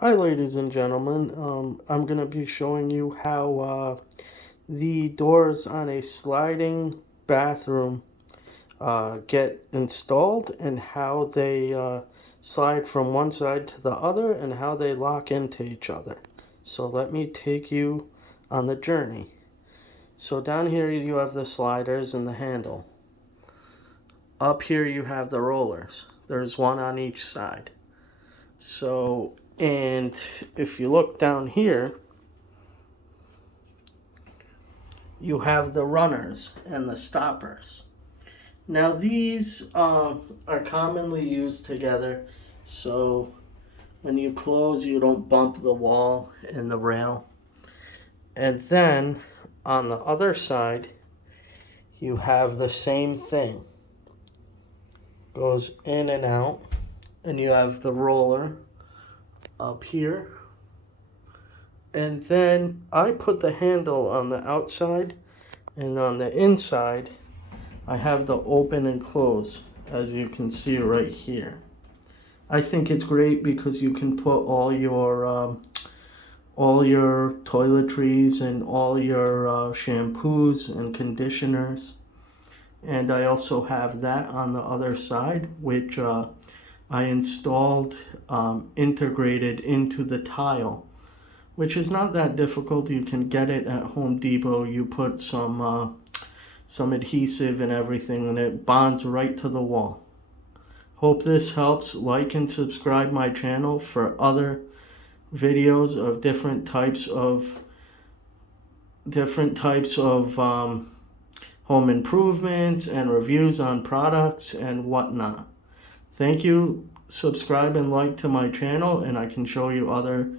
Hi, ladies and gentlemen. I'm going to be showing you how the doors on a sliding bathroom get installed and how they slide from one side to the other and how they lock into each other. So let me take you on the journey. So down here you have the sliders and the handle. Up here you have the rollers. There's one on each side. And if you look down here, you have the runners and the stoppers. Now these are commonly used together, so when you close you don't bump the wall and the rail. And then on the other side you have the same thing. Goes in and out, and you have the roller up here. And then I put the handle on the outside, and on the inside I have the open and close, as you can see right here. I think it's great because you can put all your toiletries and all your shampoos and conditioners. And I also have that on the other side, which I installed integrated into the tile, which is not that difficult. You can get it at Home Depot. You put some adhesive and everything, and it bonds right to the wall. Hope this helps. Like and subscribe my channel for other videos of different types of home improvements and reviews on products and whatnot. Thank you. Subscribe and like to my channel, and I can show you other